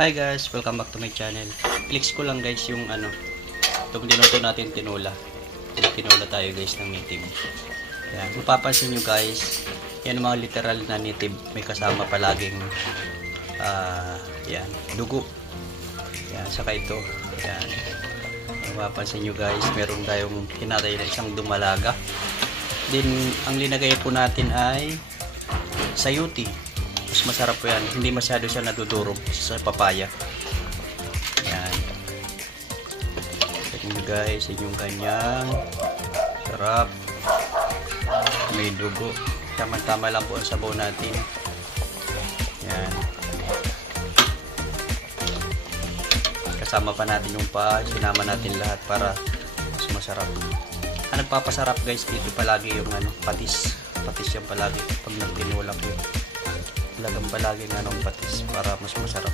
Hi guys, welcome back to my channel. Clicks ko lang guys yung itong dinuto natin tinola. Tinola tayo guys ng native. Yan, mapapansin nyo guys, yan mga literal na native, may kasama palaging yan, dugo. Yan, saka ito. Yan. Mapapansin nyo guys, meron tayong hinatay na isang dumalaga. Then, ang linagay po natin ay sayuti. Mas masarap po yan. Hindi masyado siya nadudurog sa papaya. Yan. Check nyo guys, yung kanyang sarap. May dugo. Tama-tama lang po ang sabaw natin. Yan. Kasama pa natin yung sinama natin lahat para mas masarap. Ang nagpapasarap guys dito palagi yung patis. Patis yan palagi pag nagtinulak yun. Talagang palagi patis para mas masarap.